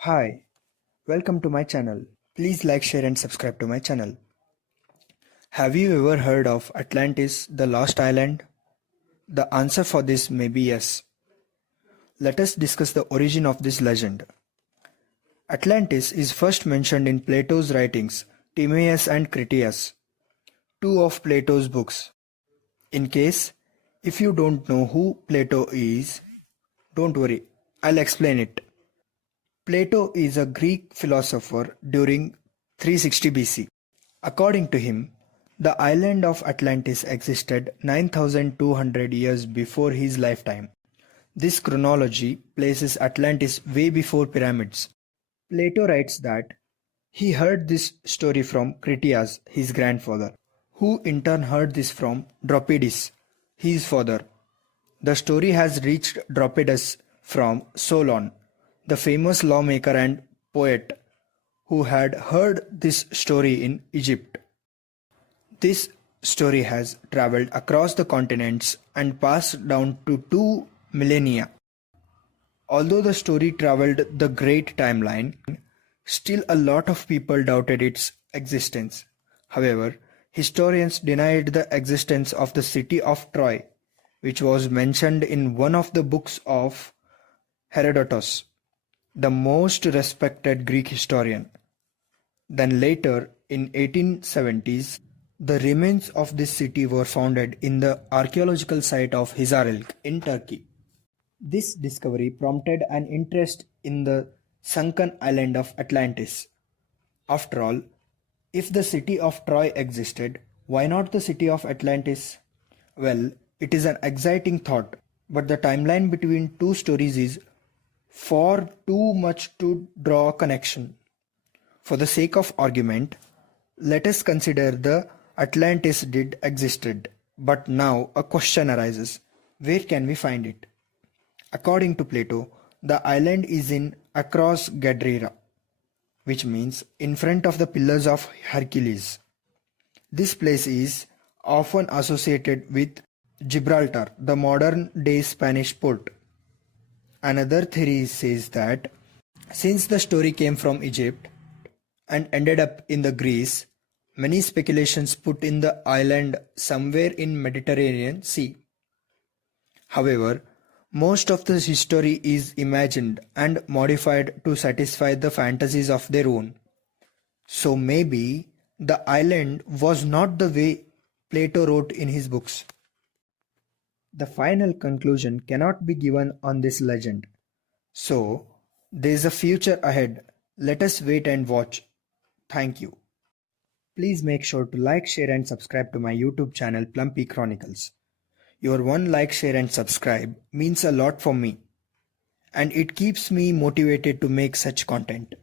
Hi, welcome to my channel. Please like, share and subscribe to my channel. Have you ever heard of Atlantis, the lost island? The answer for this may be yes. Let us discuss the origin of this legend. Atlantis is first mentioned in Plato's writings, Timaeus and Critias, two of Plato's books. In case, if you don't know who Plato is, don't worry, I'll explain it. Plato is a Greek philosopher during 360 BC. According to him, the island of Atlantis existed 9,200 years before his lifetime. This chronology places Atlantis way before pyramids. Plato writes that he heard this story from Critias, his grandfather, who in turn heard this from Dropides, his father. The story has reached Dropides from Solon, the famous lawmaker and poet who had heard this story in Egypt. This story has traveled across the continents and passed down to 2 millennia. Although the story traveled the great timeline, still a lot of people doubted its existence. However, historians denied the existence of the city of Troy, which was mentioned in one of the books of Herodotus, the most respected Greek historian. Then later, in 1870s, the remains of this city were found in the archaeological site of Hisarlik in Turkey. This discovery prompted an interest in the sunken island of Atlantis. After all, if the city of Troy existed, why not the city of Atlantis? Well, it is an exciting thought, but the timeline between two stories is far too much to draw a connection. For the sake of argument, let us consider the Atlantis did existed, but now a question arises, where can we find it? According to Plato, the island is in Acros Gadrera, which means in front of the Pillars of Hercules. This place is often associated with Gibraltar, the modern-day Spanish port. Another theory says that since the story came from Egypt and ended up in the Greece, many speculations put in the island somewhere in Mediterranean Sea. However, most of the history is imagined and modified to satisfy the fantasies of their own. So maybe the island was not the way Plato wrote in his books. The final conclusion cannot be given on this legend. So, there is a future ahead. Let us wait and watch. Thank you. Please make sure to like, share and subscribe to my YouTube channel Plumpy Chronicles. Your one like, share and subscribe means a lot for me, and it keeps me motivated to make such content.